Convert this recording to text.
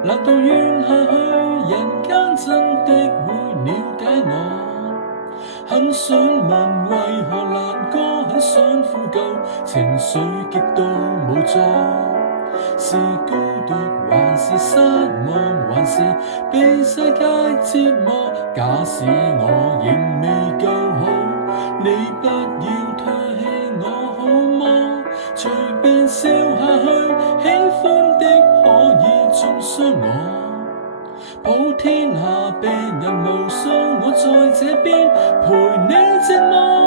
難道怨下去，人間真的會了解我？很想問為何難過，很想呼救，情緒極度無助。是孤獨還是失望，還是被世界折磨？假使我仍未夠好，你不要唾棄我好嗎？隨便笑下去，喜歡的可以中傷我。普天下病人無數，我在這邊陪你寂寞。